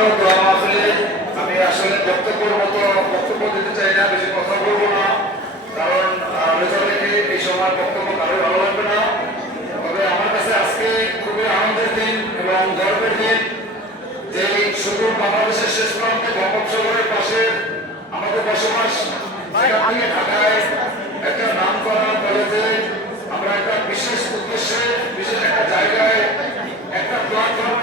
হাজারো দোয়া মাহফিলে আমি আসলে বক্তব্যের মতো বক্তব্য দিতে চাই না, বেশি কথা বলবো না, কারণ রেজাল্টে এই সময় বক্তব্য কারো ভালো লাগবে না। তবে আমার কাছে আজকে খুবই আনন্দের দিন এবং গর্বের দিন যে শুধু বাংলাদেশের শেষ প্রান্তে বঙ্গোপসাগরের পাশে আমাদের বসবাস, ঢাকায় একটা নাম করা কলেজে আমরা একটা বিশেষ উদ্দেশ্যে বিশেষ একটা জায়গায় একটা প্ল্যাটফর্মে